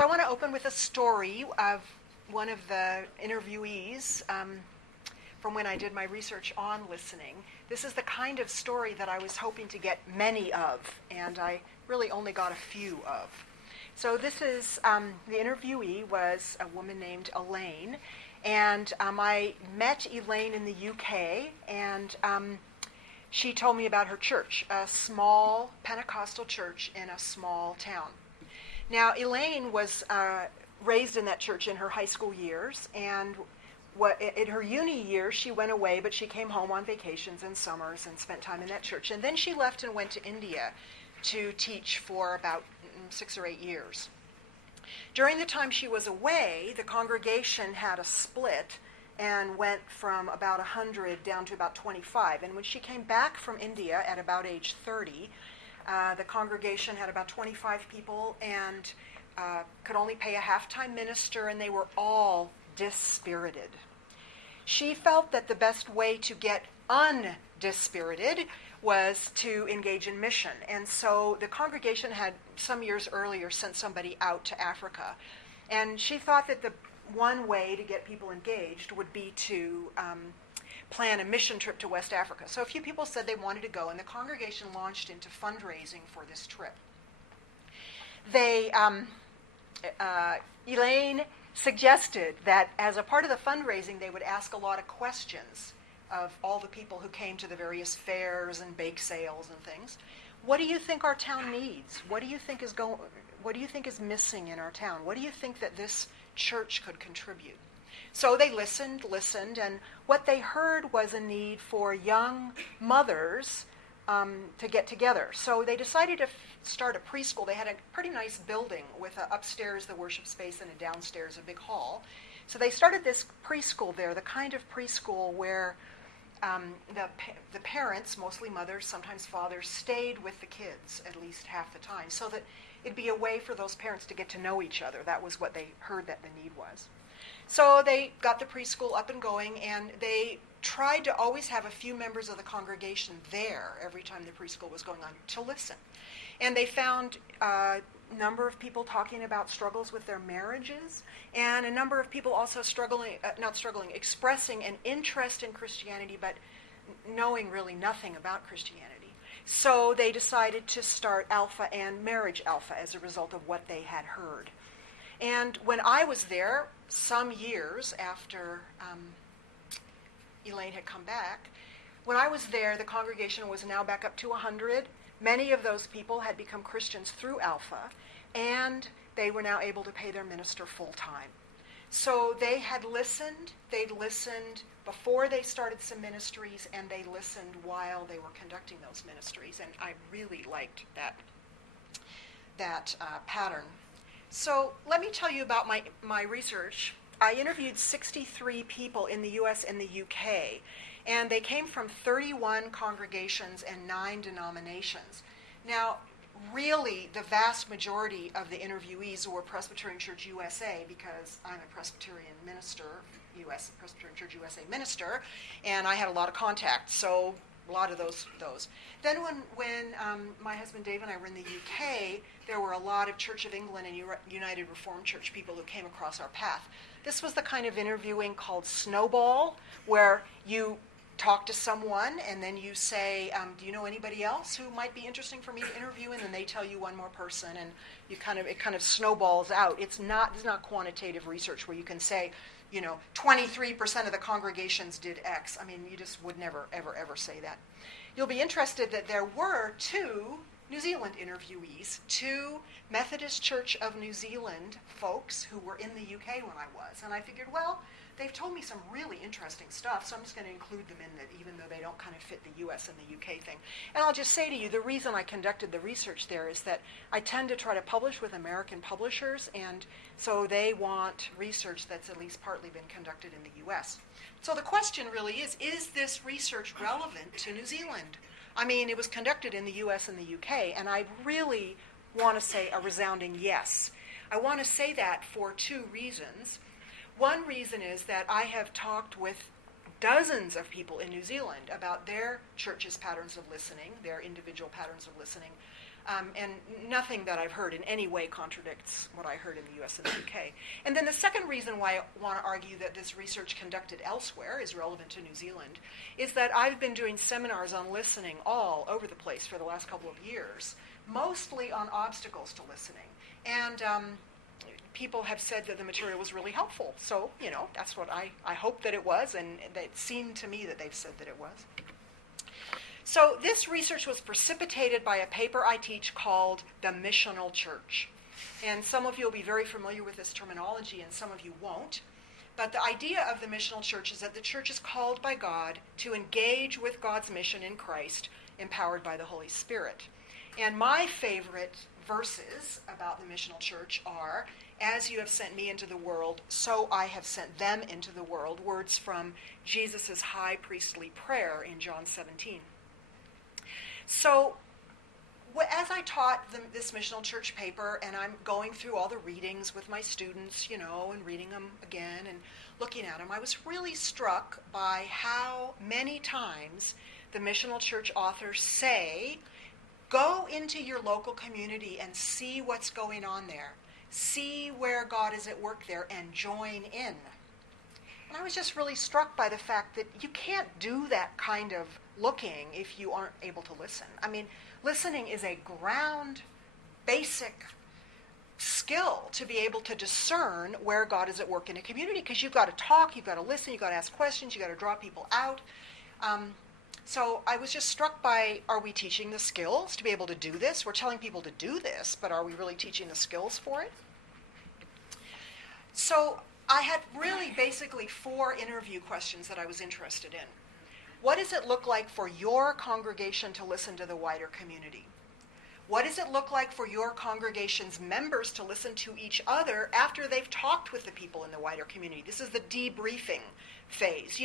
So I want to open with a story of one of the interviewees from when I did my research on listening. This is the kind of story that I was hoping to get many of, and I really only got a few of. So this is, the interviewee was a woman named Elaine, and I met Elaine in the UK, and she told me about her church, a small Pentecostal church in a small town. Now, Elaine was raised in that church in her high school years, and in her uni years, she went away, but she came home on vacations and summers and spent time in that church. And then she left and went to India to teach for about 6 or 8 years. During the time she was away, the congregation had a split and went from about 100 down to about 25. And when she came back from India at about age 30, the congregation had about 25 people and could only pay a half-time minister, and they were all dispirited. She felt that the best way to get undispirited was to engage in mission. And so the congregation had, some years earlier, sent somebody out to Africa. And she thought that the one way to get people engaged would be to plan a mission trip to West Africa. So a few people said they wanted to go, and the congregation launched into fundraising for this trip. Elaine suggested that as a part of the fundraising, they would ask a lot of questions of all the people who came to the various fairs and bake sales and things. What do you think our town needs? What do you think is missing in our town? What do you think that this church could contribute? So they listened, and what they heard was a need for young mothers to get together. So they decided to start a preschool. They had a pretty nice building with upstairs the worship space and a downstairs a big hall. So they started this preschool there, the kind of preschool where the parents, mostly mothers, sometimes fathers, stayed with the kids at least half the time, so that it'd be a way for those parents to get to know each other. That was what they heard that the need was. So they got the preschool up and going, and they tried to always have a few members of the congregation there every time the preschool was going on to listen. And they found a number of people talking about struggles with their marriages, and a number of people also expressing an interest in Christianity, but knowing really nothing about Christianity. So they decided to start Alpha and Marriage Alpha as a result of what they had heard. And when I was there, some years after Elaine had come back, when I was there, the congregation was now back up to 100. Many of those people had become Christians through Alpha, and they were now able to pay their minister full time. So they had listened. They'd listened before they started some ministries, and they listened while they were conducting those ministries. And I really liked that pattern. So let me tell you about my research. I interviewed 63 people in the U.S. and the U.K., and they came from 31 congregations and 9 denominations. Now, really, the vast majority of the interviewees were Presbyterian Church USA, because I'm a Presbyterian minister, Presbyterian Church USA minister, and I had a lot of contacts, so a lot of those. Then when my husband Dave and I were in the UK, there were a lot of Church of England and United Reformed Church people who came across our path. This was the kind of interviewing called snowball, where you talk to someone and then you say, do you know anybody else who might be interesting for me to interview? And then they tell you one more person, and it kind of snowballs out. It's not quantitative research where you can say, 23% of the congregations did X. I mean, you just would never, ever say that. You'll be interested that there were 2 New Zealand interviewees, 2 Methodist Church of New Zealand folks who were in the UK when I was. And I figured, well, they've told me some really interesting stuff, so I'm just going to include them in that, even though they don't kind of fit the US and the UK thing. And I'll just say to you, the reason I conducted the research there is that I tend to try to publish with American publishers, and so they want research that's at least partly been conducted in the US. So the question really is this research relevant to New Zealand? I mean, it was conducted in the US and the UK, and I really want to say a resounding yes. I want to say that for 2 reasons. One reason is that I have talked with dozens of people in New Zealand about their church's patterns of listening, their individual patterns of listening. And nothing that I've heard in any way contradicts what I heard in the US and the UK. And then the second reason why I want to argue that this research conducted elsewhere is relevant to New Zealand is that I've been doing seminars on listening all over the place for the last couple of years, mostly on obstacles to listening. And people have said that the material was really helpful. So, that's what I hope that it was, and it seemed to me that they've said that it was. So this research was precipitated by a paper I teach called The Missional Church. And some of you will be very familiar with this terminology, and some of you won't. But the idea of the missional church is that the church is called by God to engage with God's mission in Christ, empowered by the Holy Spirit. And my favorite verses about the missional church are, "As you have sent me into the world, so I have sent them into the world," words from Jesus' high priestly prayer in John 17. So as I taught this missional church paper, and I'm going through all the readings with my students, and reading them again and looking at them, I was really struck by how many times the missional church authors say, go into your local community and see what's going on there. See where God is at work there and join in. And I was just really struck by the fact that you can't do that kind of looking if you aren't able to listen. I mean, listening is a ground, basic skill to be able to discern where God is at work in a community, because you've got to talk, you've got to listen, you've got to ask questions, you've got to draw people out. So I was just struck by, are we teaching the skills to be able to do this? We're telling people to do this, but are we really teaching the skills for it? So I had really basically 4 interview questions that I was interested in. What does it look like for your congregation to listen to the wider community? What does it look like for your congregation's members to listen to each other after they've talked with the people in the wider community? This is the debriefing phase,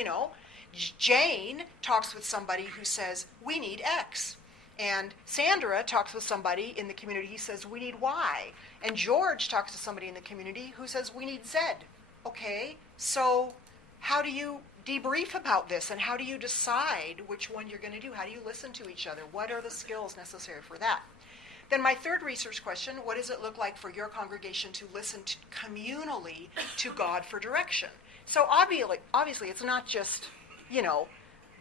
Jane talks with somebody who says, we need X. And Sandra talks with somebody in the community who says, we need Y. And George talks to somebody in the community who says, we need Z. Okay, so how do you debrief about this, and how do you decide which one you're going to do? How do you listen to each other? What are the skills necessary for that? Then my third research question, what does it look like for your congregation to listen communally to God for direction? So obviously it's not just,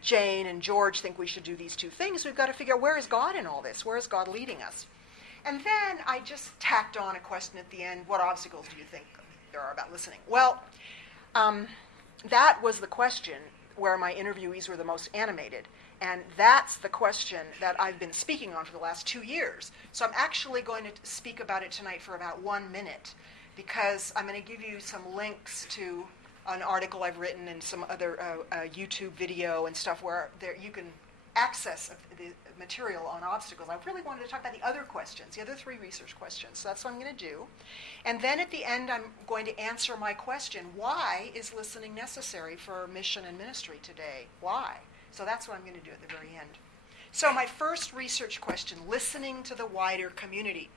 Jane and George think we should do these 2 things. We've got to figure out, where is God in all this? Where is God leading us? And then I just tacked on a question at the end, what obstacles do you think there are about listening? Well, that was the question where my interviewees were the most animated. And that's the question that I've been speaking on for the last 2 years. So I'm actually going to speak about it tonight for about 1 minute, because I'm going to give you some links to an article I've written and some other YouTube video and stuff where you can access the material on obstacles. I really wanted to talk about the other questions, the other 3 research questions. So that's what I'm going to do. And then at the end, I'm going to answer my question, why is listening necessary for mission and ministry today? Why? So that's what I'm going to do at the very end. So my first research question, listening to the wider community.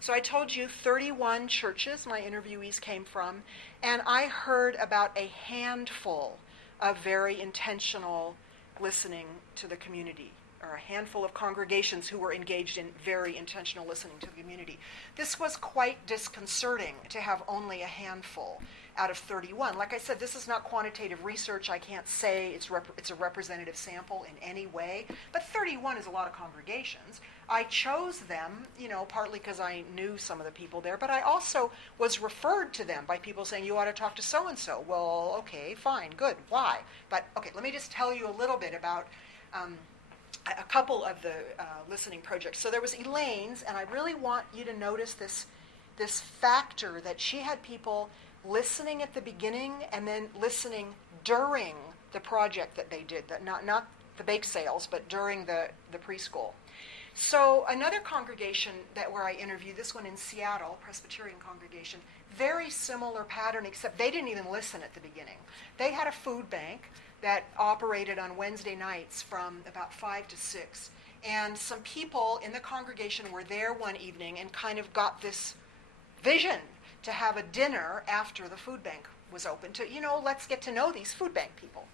So I told you 31 churches my interviewees came from, and I heard about a handful of very intentional listening to the community, or a handful of congregations who were engaged in very intentional listening to the community. This was quite disconcerting to have only a handful out of 31. Like I said, this is not quantitative research. I can't say it's a representative sample in any way, but 31 is a lot of congregations. I chose them, partly because I knew some of the people there, but I also was referred to them by people saying, you ought to talk to so-and-so. Well, okay, fine, good, why? But, okay, let me just tell you a little bit about a couple of the listening projects. So there was Elaine's, and I really want you to notice this factor that she had people listening at the beginning and then listening during the project that they did, not the bake sales, but during the preschool. So another congregation where I interviewed, this one in Seattle, Presbyterian congregation, very similar pattern, except they didn't even listen at the beginning. They had a food bank that operated on Wednesday nights from about 5 to 6. And some people in the congregation were there one evening and kind of got this vision to have a dinner after the food bank was open to, let's get to know these food bank people.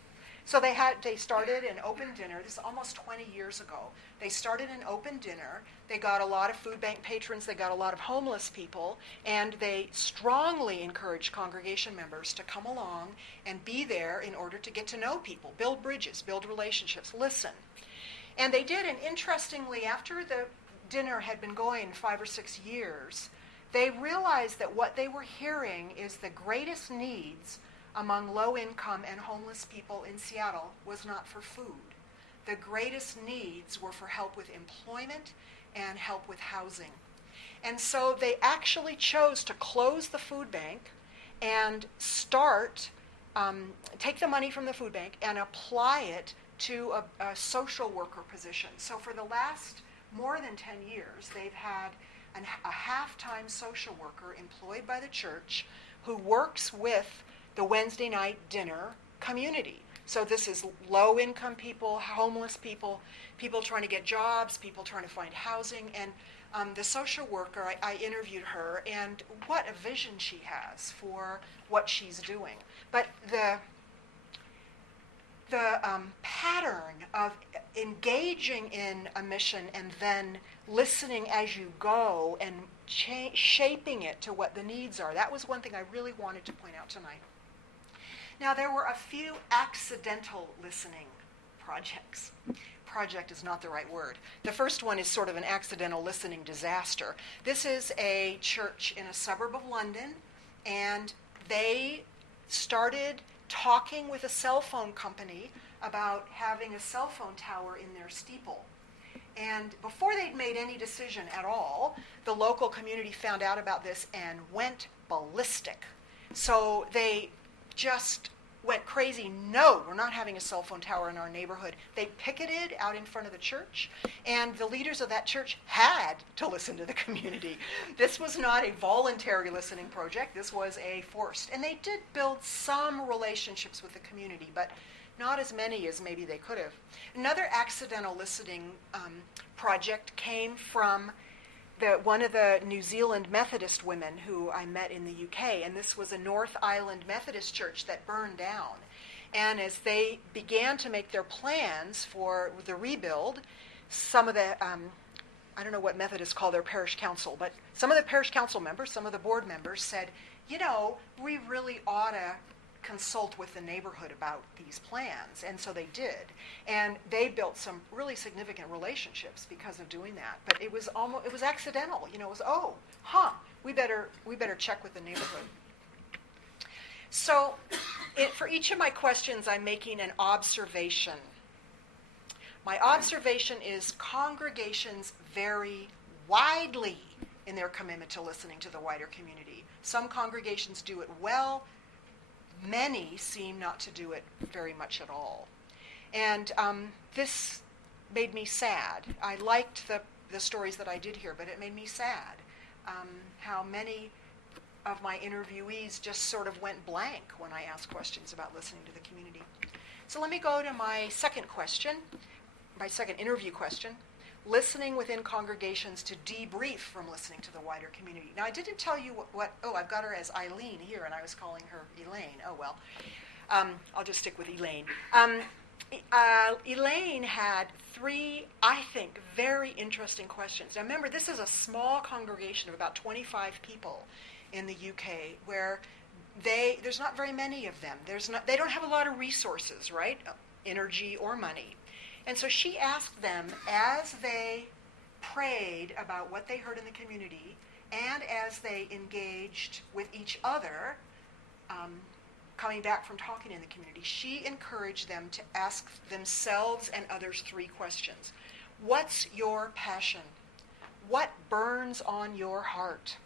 So they started an open dinner. This is almost 20 years ago. They started an open dinner. They got a lot of food bank patrons. They got a lot of homeless people. And they strongly encouraged congregation members to come along and be there in order to get to know people, build bridges, build relationships, listen. And they did. And interestingly, after the dinner had been going 5 or 6 years, they realized that what they were hearing is the greatest needs among low-income and homeless people in Seattle was not for food. The greatest needs were for help with employment and help with housing. And so they actually chose to close the food bank and take the money from the food bank and apply it to a social worker position. So for the last more than 10 years, they've had a half-time social worker employed by the church who works with the Wednesday night dinner community. So this is low-income people, homeless people, people trying to get jobs, people trying to find housing. And the social worker, I interviewed her, and what a vision she has for what she's doing. But the pattern of engaging in a mission and then listening as you go and shaping it to what the needs are, that was one thing I really wanted to point out tonight. Now, there were a few accidental listening projects. Project is not the right word. The first one is sort of an accidental listening disaster. This is a church in a suburb of London, and they started talking with a cell phone company about having a cell phone tower in their steeple. And before they'd made any decision at all, the local community found out about this and went ballistic. So they just went crazy. No, we're not having a cell phone tower in our neighborhood. They picketed out in front of the church, and the leaders of that church had to listen to the community. This was not a voluntary listening project. This was a forced. And they did build some relationships with the community, but not as many as maybe they could have. Another accidental listening project came from one of the New Zealand Methodist women who I met in the UK, and this was a North Island Methodist church that burned down. And as they began to make their plans for the rebuild, some of the, I don't know what Methodists call their parish council, but some of the parish council members, some of the board members said, we really ought to consult with the neighborhood about these plans. And so they did. And they built some really significant relationships because of doing that. But it was accidental. It was, we better check with the neighborhood. So for each of my questions, I'm making an observation. My observation is congregations vary widely in their commitment to listening to the wider community. Some congregations do it well. Many seem not to do it very much at all. And this made me sad. I liked the stories that I did hear, but it made me sad how many of my interviewees just sort of went blank when I asked questions about listening to the community. So let me go to my second interview question. Listening within congregations to debrief from listening to the wider community. Now, I didn't tell you I've got her as Eileen here, and I was calling her Elaine. Oh, well. I'll just stick with Elaine. Elaine had 3, I think, very interesting questions. Now, remember, this is a small congregation of about 25 people in the UK, where there's not very many of them. They don't have a lot of resources, right? Energy or money. And so she asked them, as they prayed about what they heard in the community, and as they engaged with each other, coming back from talking in the community, she encouraged them to ask themselves and others 3 questions. What's your passion? What burns on your heart?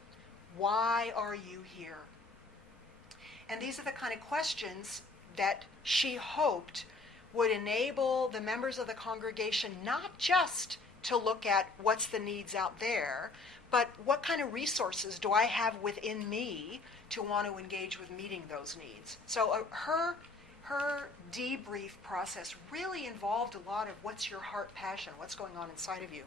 Why are you here? And these are the kind of questions that she hoped would enable the members of the congregation not just to look at what's the needs out there, but what kind of resources do I have within me to want to engage with meeting those needs. So her debrief process really involved a lot of what's your heart passion, what's going on inside of you.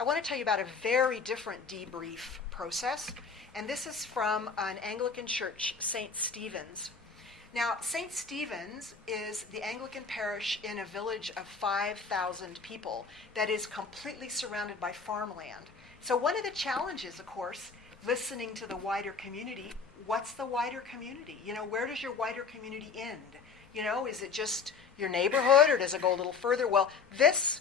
I want to tell you about a very different debrief process, and this is from an Anglican church, St. Stephen's. Now, St. Stephen's is the Anglican parish in a village of 5,000 people that is completely surrounded by farmland. So one of the challenges, of course, listening to the wider community. What's the wider community? Where does your wider community end? Is it just your neighborhood, or does it go a little further? Well, these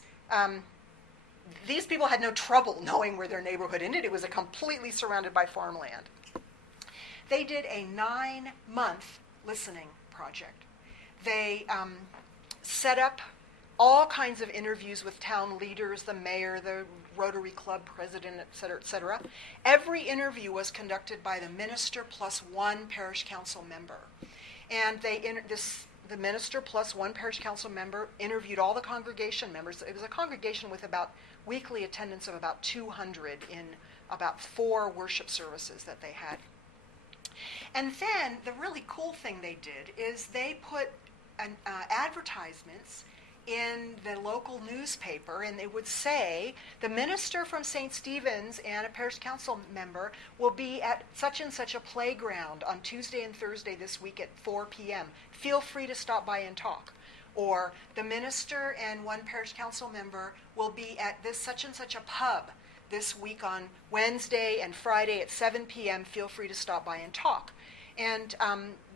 people had no trouble knowing where their neighborhood ended. It was completely surrounded by farmland. They did a 9-month listening project. They set up all kinds of interviews with town leaders, the mayor, the Rotary Club president, et cetera, et cetera. Every interview was conducted by the minister plus one parish council member. And the minister plus one parish council member interviewed all the congregation members. It was a congregation with about weekly attendance of about 200 in about 4 worship services that they had. And then the really cool thing they did is they put advertisements in the local newspaper, and they would say, the minister from St. Stephen's and a parish council member will be at such and such a playground on Tuesday and Thursday this week at 4 p.m. Feel free to stop by and talk. Or the minister and one parish council member will be at this such and such a pub this week on Wednesday and Friday at 7 p.m. Feel free to stop by and talk. And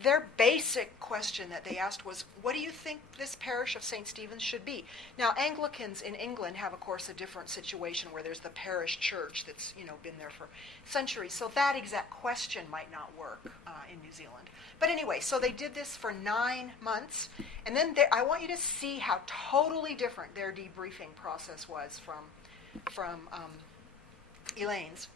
their basic question that they asked was, what do you think this parish of St. Stephen's should be? Now, Anglicans in England have, of course, a different situation where there's the parish church that's been there for centuries. So that exact question might not work in New Zealand. But anyway, so they did this for 9 months. And then I want you to see how totally different their debriefing process was from Elaine's.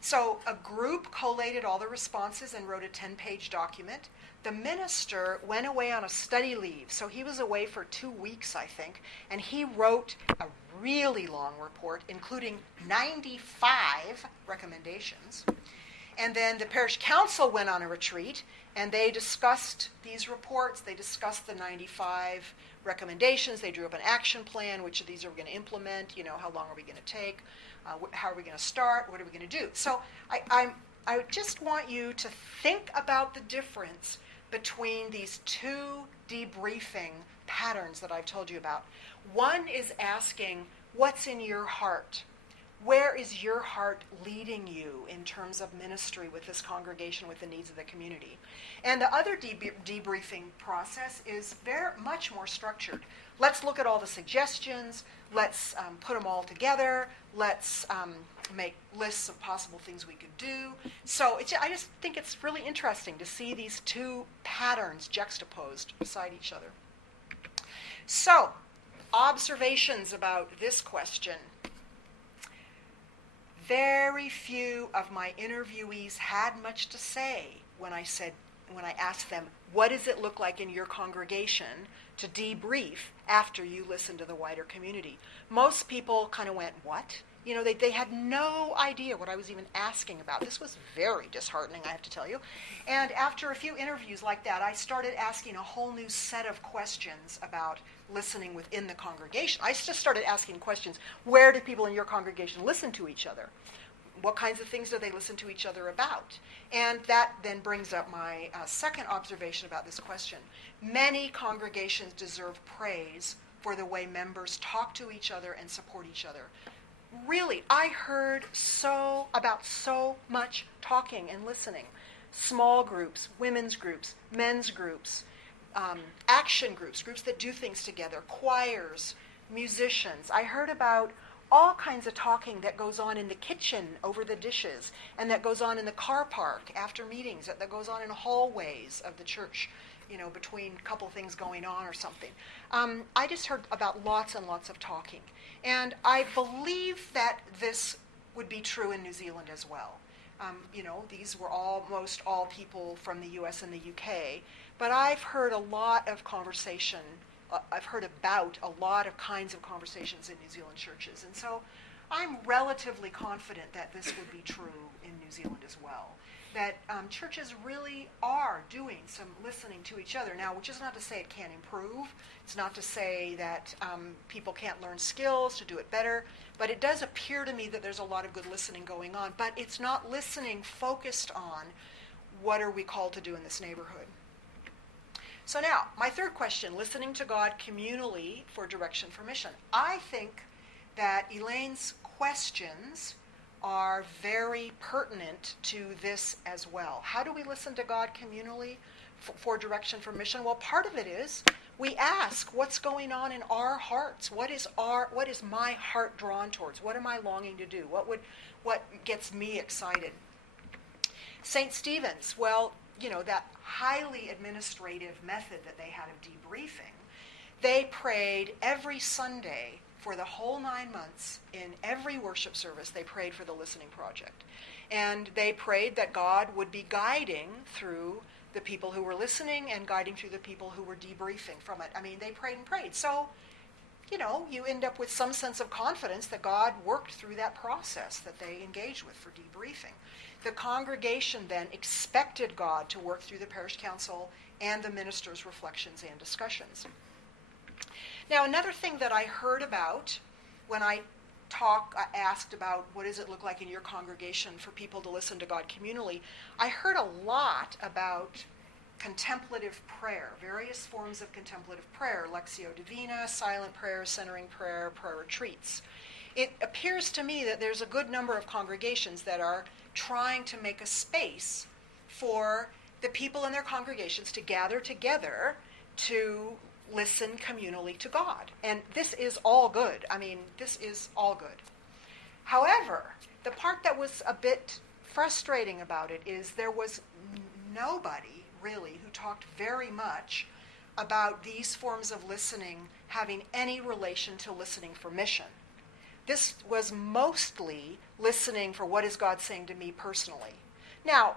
So a group collated all the responses and wrote a 10-page document. The minister went away on a study leave, so he was away for 2 weeks, I think, and he wrote a really long report, including 95 recommendations. And then the parish council went on a retreat, and they discussed these reports. They discussed the 95 recommendations. They drew up an action plan. Which of these are we going to implement? How long are we going to take? How are we going to start? What are we going to do? So I just want you to think about the difference between these 2 debriefing patterns that I've told you about. One is asking, what's in your heart? Where is your heart leading you in terms of ministry with this congregation, with the needs of the community? And the other debriefing process is very much more structured. Let's look at all the suggestions. Let's put them all together. Let's make lists of possible things we could do. So I just think it's really interesting to see these 2 patterns juxtaposed beside each other. So, observations about this question. Very few of my interviewees had much to say when I asked them, what does it look like in your congregation to debrief after you listen to the wider community? Most people kind of went, what? They had no idea what I was even asking about. This was very disheartening, I have to tell you. And after a few interviews like that, I started asking a whole new set of questions about listening within the congregation. I just started asking questions. Where do people in your congregation listen to each other? What kinds of things do they listen to each other about? And that then brings up my second observation about this question. Many congregations deserve praise for the way members talk to each other and support each other. Really, I heard so much talking and listening. Small groups, women's groups, men's groups, action groups, groups that do things together, choirs, musicians. I heard about all kinds of talking that goes on in the kitchen over the dishes, and that goes on in the car park after meetings, that goes on in the hallways of the church, between a couple things going on or something. I just heard about lots and lots of talking. And I believe that this would be true in New Zealand as well. These were almost all people from the US and the UK, but I've heard a lot of conversation. I've heard about a lot of kinds of conversations in New Zealand churches. And so I'm relatively confident that this would be true in New Zealand as well. That churches really are doing some listening to each other. Now, which is not to say it can't improve. It's not to say that people can't learn skills to do it better. But it does appear to me that there's a lot of good listening going on. But it's not listening focused on what are we called to do in this neighborhood. So now, my third question, listening to God communally for direction for mission. I think that Elaine's questions are very pertinent to this as well. How do we listen to God communally for direction for mission? Well, part of it is we ask what's going on in our hearts. What is my heart drawn towards? What am I longing to do? What gets me excited? St. Stephen's, well, that highly administrative method that they had of debriefing, they prayed every Sunday for the whole 9 months. In every worship service, they prayed for the Listening Project. And they prayed that God would be guiding through the people who were listening and guiding through the people who were debriefing from it. I mean, they prayed and prayed. So, you end up with some sense of confidence that God worked through that process that they engaged with for debriefing. The congregation then expected God to work through the parish council and the ministers' reflections and discussions. Now, another thing that I heard about when I asked about what does it look like in your congregation for people to listen to God communally, I heard a lot about contemplative prayer, various forms of contemplative prayer, Lectio Divina, silent prayer, centering prayer, prayer retreats. It appears to me that there's a good number of congregations that are trying to make a space for the people in their congregations to gather together to listen communally to God. And this is all good. This is all good. However, the part that was a bit frustrating about it is there was nobody really who talked very much about these forms of listening having any relation to listening for mission. This was mostly listening for what is God saying to me personally. Now,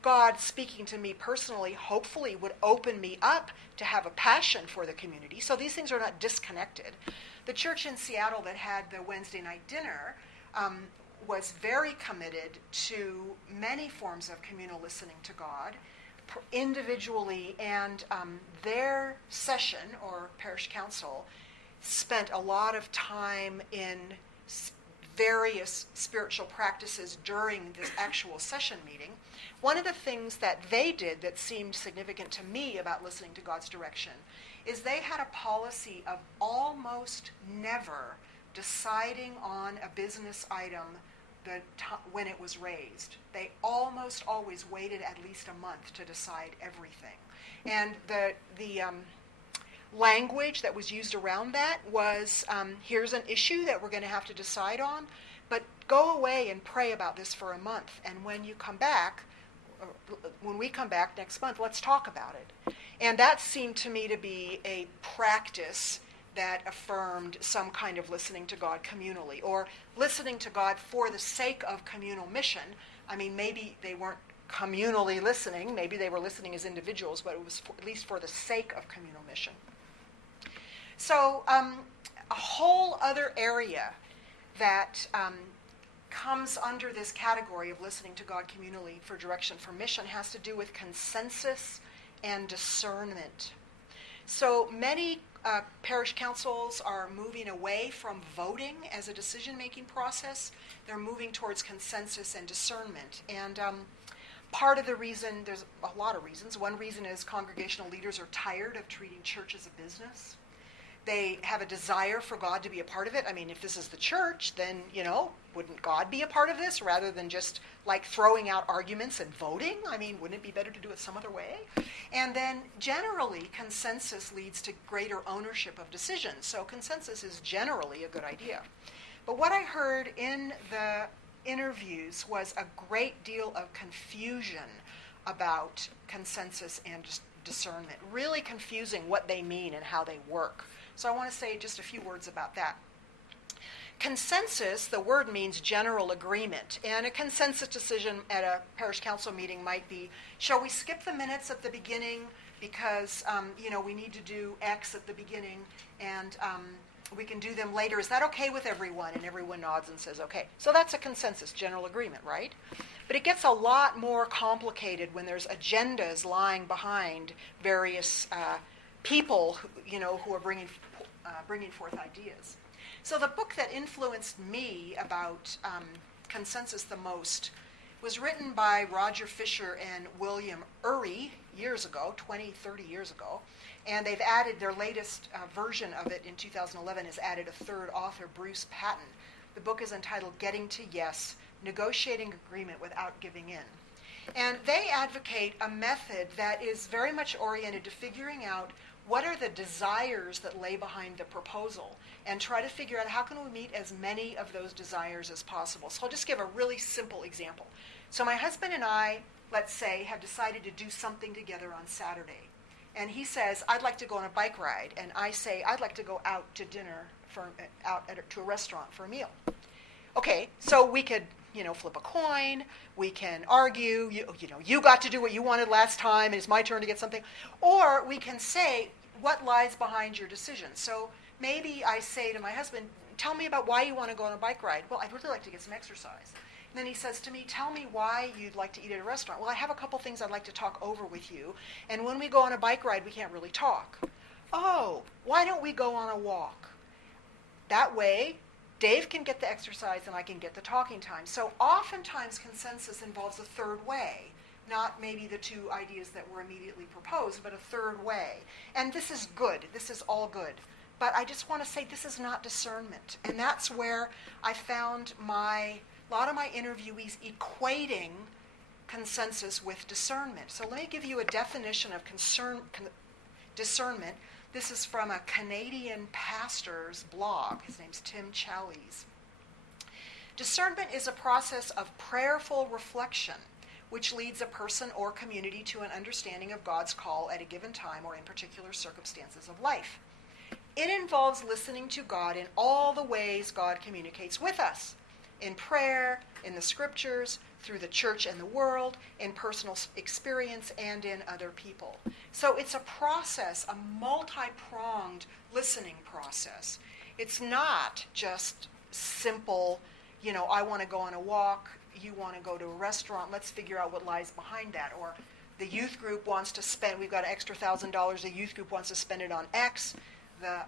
God speaking to me personally hopefully would open me up to have a passion for the community. So these things are not disconnected. The church in Seattle that had the Wednesday night dinner was very committed to many forms of communal listening to God individually, and their session or parish council spent a lot of time in various spiritual practices during this actual session meeting. One of the things that they did that seemed significant to me about listening to God's direction is they had a policy of almost never deciding on a business item when it was raised. They almost always waited at least a month to decide everything. And the language that was used around that was, here's an issue that we're going to have to decide on, but go away and pray about this for a month. And when we come back next month, let's talk about it. And that seemed to me to be a practice that affirmed some kind of listening to God communally, or listening to God for the sake of communal mission. Maybe they weren't communally listening, maybe they were listening as individuals, but it was at least for the sake of communal mission. So a whole other area that comes under this category of listening to God communally for direction for mission has to do with consensus and discernment. So many parish councils are moving away from voting as a decision-making process. They're moving towards consensus and discernment. And part of the reason, there's a lot of reasons. One reason is congregational leaders are tired of treating church as a business. They have a desire for God to be a part of it. If this is the church, then, wouldn't God be a part of this rather than just like throwing out arguments and voting? Wouldn't it be better to do it some other way? And then generally, consensus leads to greater ownership of decisions. So consensus is generally a good idea. But what I heard in the interviews was a great deal of confusion about consensus and discernment, really confusing what they mean and how they work. So I want to say just a few words about that. Consensus, the word means general agreement, and a consensus decision at a parish council meeting might be, shall we skip the minutes at the beginning because we need to do X at the beginning, and we can do them later. Is that okay with everyone? And everyone nods and says okay. So that's a consensus, general agreement, right? But it gets a lot more complicated when there's agendas lying behind various people who are bringing forth ideas. So the book that influenced me about consensus the most was written by Roger Fisher and William Ury years ago, 20, 30 years ago. And they've added, their latest version of it in 2011 has added a third author, Bruce Patton. The book is entitled Getting to Yes, Negotiating Agreement Without Giving In. And they advocate a method that is very much oriented to figuring out what are the desires that lay behind the proposal and try to figure out how can we meet as many of those desires as possible. So I'll just give a really simple example. So my husband and I, let's say, have decided to do something together on Saturday. And he says, I'd like to go on a bike ride. And I say, I'd like to go out to dinner, to a restaurant for a meal. Okay, so we could, flip a coin. We can argue. You got to do what you wanted last time, and it's my turn to get something. Or we can say, what lies behind your decision? So maybe I say to my husband, tell me about why you want to go on a bike ride. Well, I'd really like to get some exercise. And then he says to me, tell me why you'd like to eat at a restaurant. Well, I have a couple things I'd like to talk over with you. And when we go on a bike ride, we can't really talk. Oh, why don't we go on a walk? That way, Dave can get the exercise and I can get the talking time. So oftentimes consensus involves a third way, not maybe the two ideas that were immediately proposed, but a third way. And this is good. This is all good. But I just want to say this is not discernment. And that's where I found a lot of my interviewees equating consensus with discernment. So let me give you a definition of discernment. This is from a Canadian pastor's blog. His name's Tim Challies. Discernment is a process of prayerful reflection which leads a person or community to an understanding of God's call at a given time or in particular circumstances of life. It involves listening to God in all the ways God communicates with us, in prayer, in the scriptures, through the church and the world, in personal experience, and in other people. So it's a process, a multi-pronged listening process. It's not just simple, I want to go on a walk, you want to go to a restaurant, let's figure out what lies behind that. Or the youth group wants to spend, we've got an extra $1,000, the youth group wants to spend it on X, the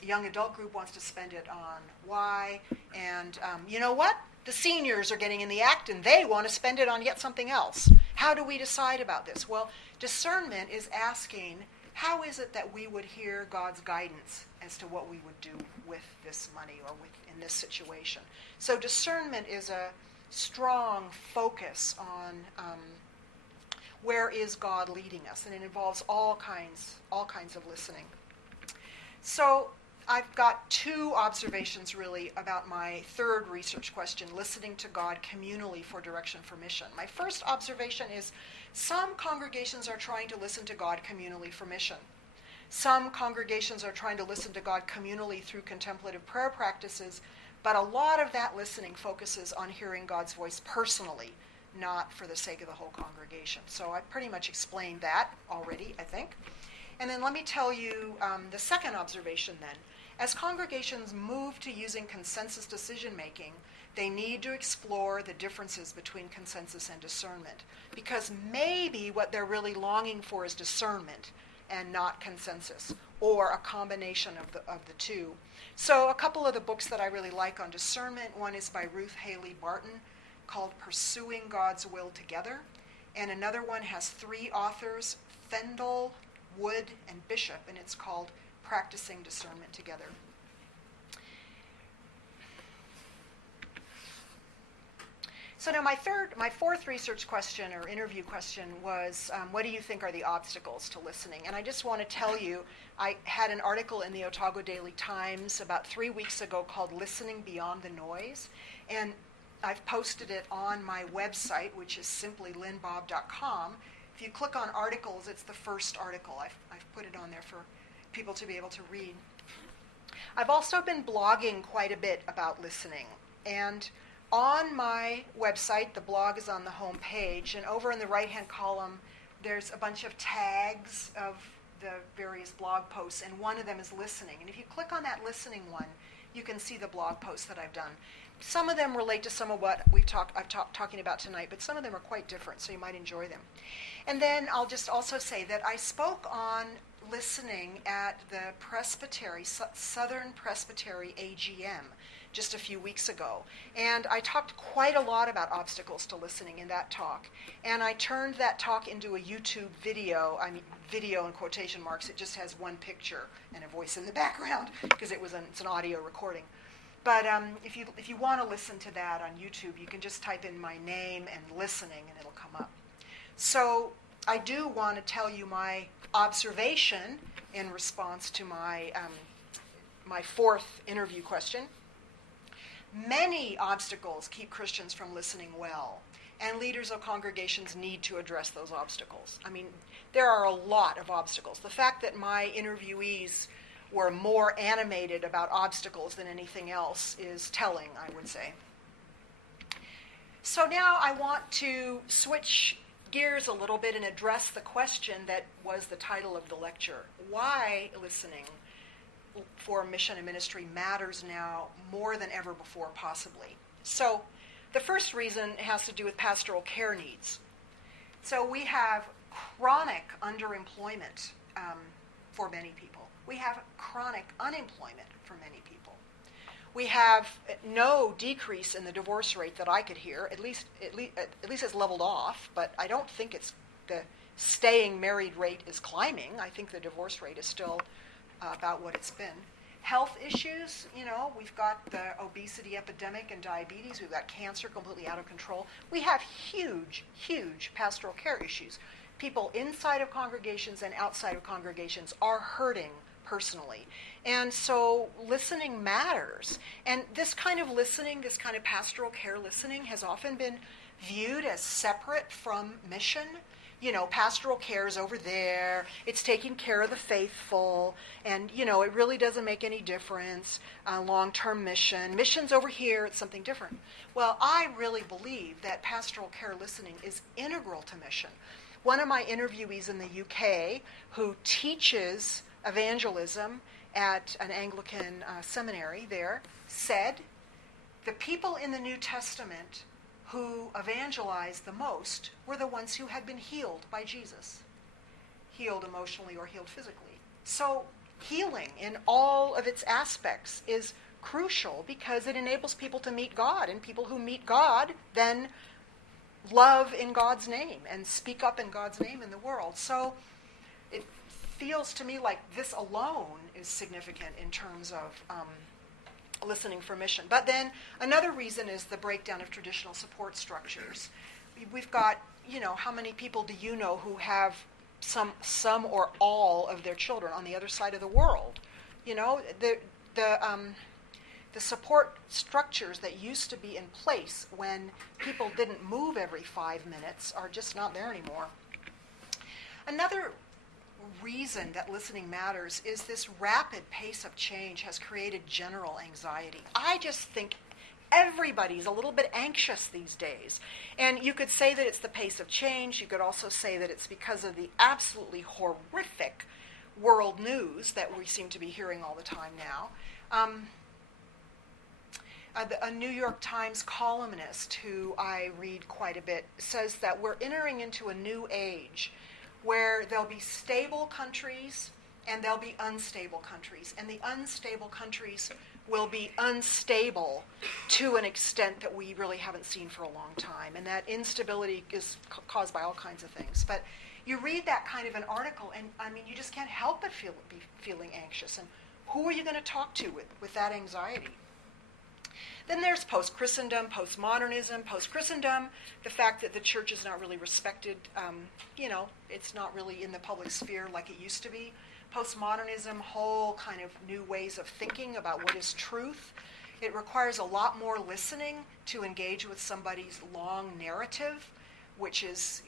young adult group wants to spend it on Y, and you know what? The seniors are getting in the act and they want to spend it on yet something else. How do we decide about this? Well, discernment is asking, how is it that we would hear God's guidance as to what we would do with this money or in this situation? So discernment is a strong focus on where is God leading us, and it involves all kinds of listening. So I've got two observations really about my third research question, listening to God communally for direction for mission. My first observation is some congregations are trying to listen to God communally for mission. Some congregations are trying to listen to God communally through contemplative prayer practices, but a lot of that listening focuses on hearing God's voice personally, not for the sake of the whole congregation. So I pretty much explained that already, I think. And then let me tell you the second observation then. As congregations move to using consensus decision-making, they need to explore the differences between consensus and discernment, because maybe what they're really longing for is discernment and not consensus, or a combination of the two. So a couple of the books that I really like on discernment, one is by Ruth Haley Barton called Pursuing God's Will Together, and another one has three authors, Fendel, Wood, and Bishop, and it's called Practicing Discernment Together. So now my fourth research question or interview question was, what do you think are the obstacles to listening? And I just want to tell you, I had an article in the Otago Daily Times about 3 weeks ago called Listening Beyond the Noise, and I've posted it on my website, which is simply lynnebob.com. If you click on articles, it's the first article. I've put it on there for people to be able to read. I've also been blogging quite a bit about listening, and on my website, the blog is on the home page, and over in the right-hand column, there's a bunch of tags of the various blog posts, and one of them is listening. And if you click on that listening one, you can see the blog posts that I've done. some of them relate to some of what I've talking about tonight, but some of them are quite different, so you might enjoy them. And then I'll just also say that I spoke on listening at the Southern Presbytery AGM just a few weeks ago. And I talked quite a lot about obstacles to listening in that talk. And I turned that talk into a YouTube video. I mean, video in quotation marks. It just has one picture and a voice in the background because it's an audio recording. But if you want to listen to that on YouTube, you can just type in my name and listening, and it'll come up. So I do want to tell you my observation in response to my fourth interview question. Many obstacles keep Christians from listening well, and leaders of congregations need to address those obstacles. I mean, there are a lot of obstacles. The fact that my interviewees were more animated about obstacles than anything else is telling, I would say. So now I want to switch gears a little bit and address the question that was the title of the lecture. Why listening for mission and ministry matters now more than ever before, possibly. So the first reason has to do with pastoral care needs. So we have chronic underemployment for many people. We have chronic unemployment for many people. We have no decrease in the divorce rate that I could hear. At least it's leveled off, but I don't think the staying married rate is climbing. I think the divorce rate is still about what it's been. Health issues, we've got the obesity epidemic and diabetes. We've got cancer completely out of control. We have huge, huge pastoral care issues. People inside of congregations and outside of congregations are hurting personally. And so listening matters. And this kind of listening, this kind of pastoral care listening has often been viewed as separate from mission. Pastoral care is over there, it's taking care of the faithful, and, it really doesn't make any difference. Long-term mission's over here, it's something different. Well, I really believe that pastoral care listening is integral to mission. One of my interviewees in the UK who teaches evangelism at an Anglican seminary there said, the people in the New Testament who evangelized the most were the ones who had been healed by Jesus, healed emotionally or healed physically. So healing in all of its aspects is crucial because it enables people to meet God, and people who meet God then love in God's name and speak up in God's name in the world. So it feels to me like this alone is significant in terms of listening for mission. But then another reason is the breakdown of traditional support structures. We've got, how many people do you know who have some or all of their children on the other side of the world? The support structures that used to be in place when people didn't move every 5 minutes are just not there anymore. Another reason that listening matters is this rapid pace of change has created general anxiety. I just think everybody's a little bit anxious these days. And you could say that it's the pace of change. You could also say that it's because of the absolutely horrific world news that we seem to be hearing all the time now. A New York Times columnist who I read quite a bit says that we're entering into a new age where there'll be stable countries and there'll be unstable countries. And the unstable countries will be unstable to an extent that we really haven't seen for a long time. And that instability is caused by all kinds of things. But you read that kind of an article, and you just can't help but be feeling anxious. And who are you going to talk to with that anxiety? Then there's post-Christendom, postmodernism. Post-Christendom, the fact that the church is not really respected, it's not really in the public sphere like it used to be. Postmodernism, whole kind of new ways of thinking about what is truth. It requires a lot more listening to engage with somebody's long narrative, which is,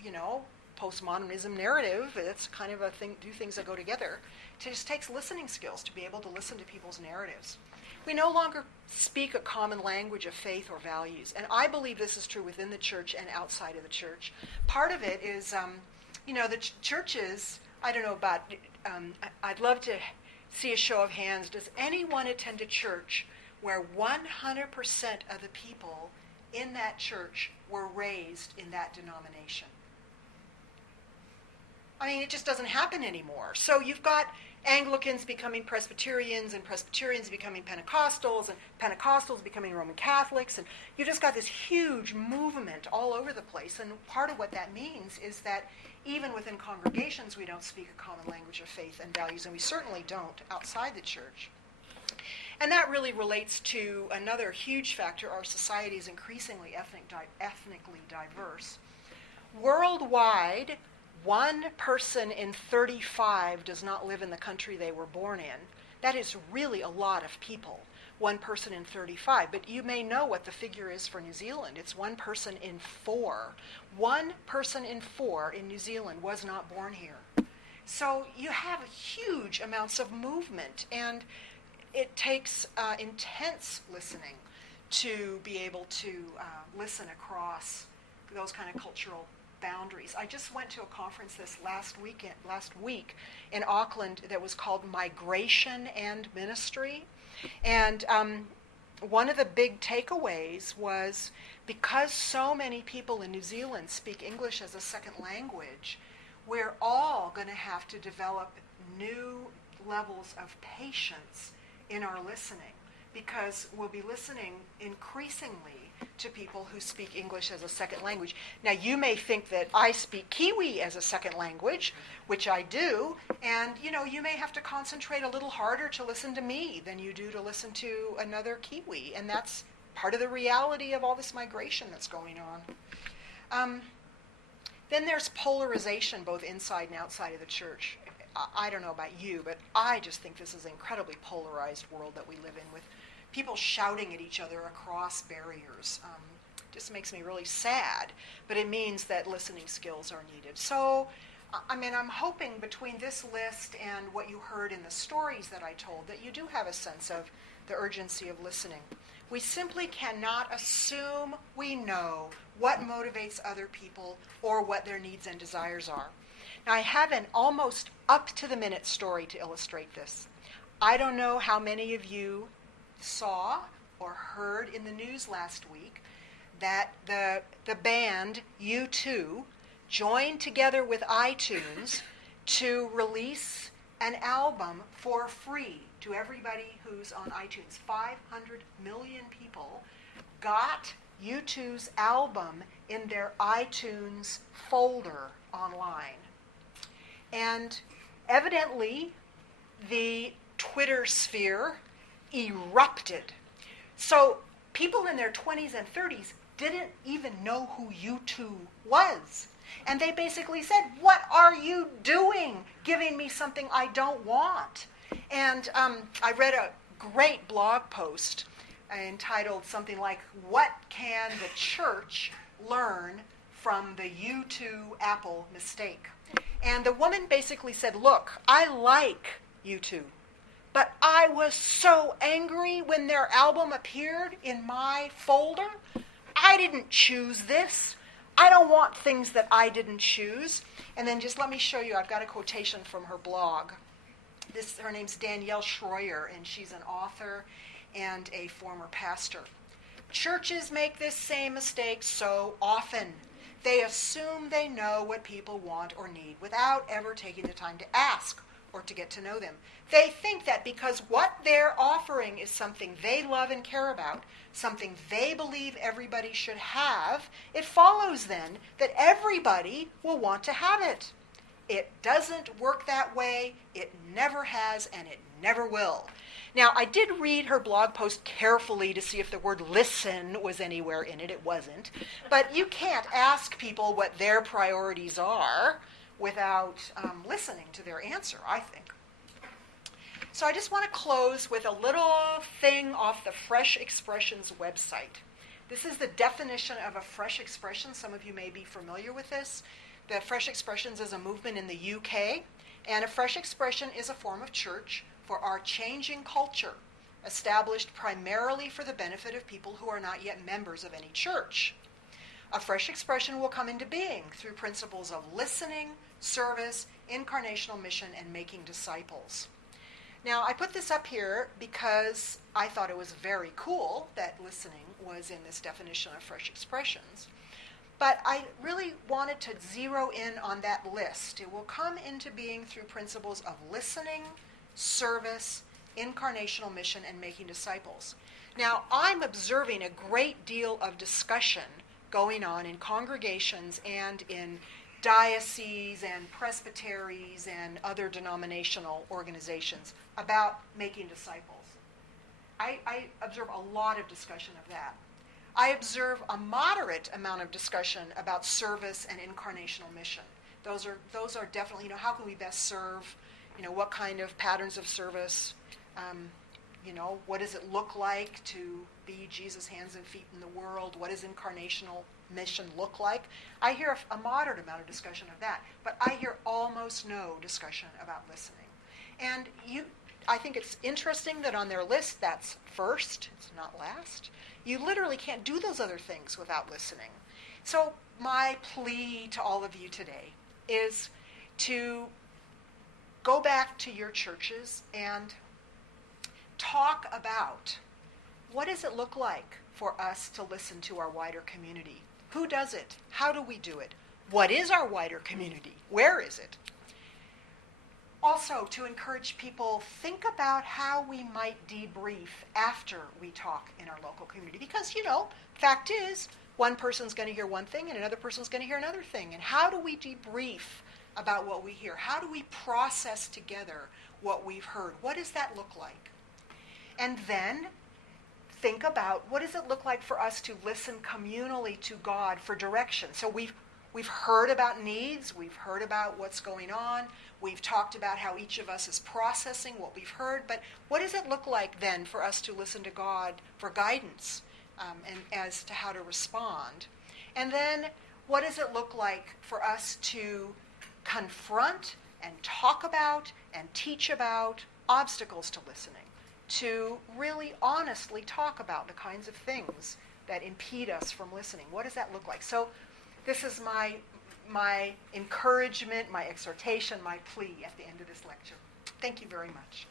postmodernism narrative. It's kind of a thing, two things that go together. It just takes listening skills to be able to listen to people's narratives. We no longer speak a common language of faith or values, and I believe this is true within the church and outside of the church. Part of it is, the churches, I don't know about, I'd love to see a show of hands. Does anyone attend a church where 100% of the people in that church were raised in that denomination. I mean, it just doesn't happen anymore. So you've got Anglicans becoming Presbyterians, and Presbyterians becoming Pentecostals, and Pentecostals becoming Roman Catholics, and you've just got this huge movement all over the place. And part of what that means is that even within congregations, we don't speak a common language of faith and values, and we certainly don't outside the church. And that really relates to another huge factor: our society is increasingly ethnically diverse. Worldwide, 1 person in 35 does not live in the country they were born in. That is really a lot of people, 1 person in 35. But you may know what the figure is for New Zealand. It's 1 person in 4. 1 person in 4 in New Zealand was not born here. So you have huge amounts of movement, and it takes intense listening to be able to listen across those kind of cultural boundaries. I just went to a conference this last week in Auckland that was called Migration and Ministry. And one of the big takeaways was, because so many people in New Zealand speak English as a second language, we're all going to have to develop new levels of patience in our listening, because we'll be listening increasingly to people who speak English as a second language. Now, you may think that I speak Kiwi as a second language, which I do, and you may have to concentrate a little harder to listen to me than you do to listen to another Kiwi, and that's part of the reality of all this migration that's going on. Then there's polarization both inside and outside of the church. I don't know about you, but I just think this is an incredibly polarized world that we live in, with people shouting at each other across barriers. Just makes me really sad, but it means that listening skills are needed. So, I mean, I'm hoping between this list and what you heard in the stories that I told, that you do have a sense of the urgency of listening. We simply cannot assume we know what motivates other people or what their needs and desires are. Now, I have an almost up-to-the-minute story to illustrate this. I don't know how many of you saw or heard in the news last week that the band U2 joined together with iTunes to release an album for free to everybody who's on iTunes. 500 million people got U2's album in their iTunes folder online. And evidently, the Twitter sphere erupted. So people in their 20s and 30s didn't even know who U2 was. And they basically said, "What are you doing giving me something I don't want?" And I read a great blog post entitled something like, "What can the church learn from the U2 Apple mistake?" And the woman basically said, "Look, I like U2, but I was so angry when their album appeared in my folder. I didn't choose this. I don't want things that I didn't choose." And then just let me show you, I've got a quotation from her blog. Her name's Danielle Schroyer, and she's an author and a former pastor. "Churches make this same mistake so often. They assume they know what people want or need without ever taking the time to ask or to get to know them. They think that because what they're offering is something they love and care about, something they believe everybody should have, it follows then that everybody will want to have it. It doesn't work that way. It never has, and it never will." Now, I did read her blog post carefully to see if the word "listen" was anywhere in it. It wasn't. But you can't ask people what their priorities are without listening to their answer, I think. So I just want to close with a little thing off the Fresh Expressions website. This is the definition of a fresh expression. Some of you may be familiar with this. The Fresh Expressions is a movement in the UK, and a fresh expression is a form of church for our changing culture, established primarily for the benefit of people who are not yet members of any church. A fresh expression will come into being through principles of listening, service, incarnational mission, and making disciples. Now, I put this up here because I thought it was very cool that listening was in this definition of fresh expressions. But I really wanted to zero in on that list. It will come into being through principles of listening, service, incarnational mission, and making disciples. Now, I'm observing a great deal of discussion going on in congregations and in dioceses and presbyteries and other denominational organizations about making disciples. I observe a lot of discussion of that. I observe a moderate amount of discussion about service and incarnational mission. Those are definitely, how can we best serve? What kind of patterns of service? What does it look like to be Jesus' hands and feet in the world? What does incarnational mission look like? I hear a moderate amount of discussion of that, but I hear almost no discussion about listening. And I think it's interesting that on their list that's first, it's not last. You literally can't do those other things without listening. So my plea to all of you today is to go back to your churches and talk about what does it look like for us to listen to our wider community? Who does it? How do we do it? What is our wider community? Where is it? Also, to encourage people, think about how we might debrief after we talk in our local community. Because, fact is, one person's going to hear one thing and another person's going to hear another thing. And how do we debrief about what we hear? How do we process together what we've heard? What does that look like? And then think about what does it look like for us to listen communally to God for direction. So we've heard about needs, we've heard about what's going on, we've talked about how each of us is processing what we've heard, but what does it look like then for us to listen to God for guidance and as to how to respond? And then what does it look like for us to confront and talk about and teach about obstacles to listening? To really honestly talk about the kinds of things that impede us from listening. What does that look like? So this is my encouragement, my exhortation, my plea at the end of this lecture. Thank you very much.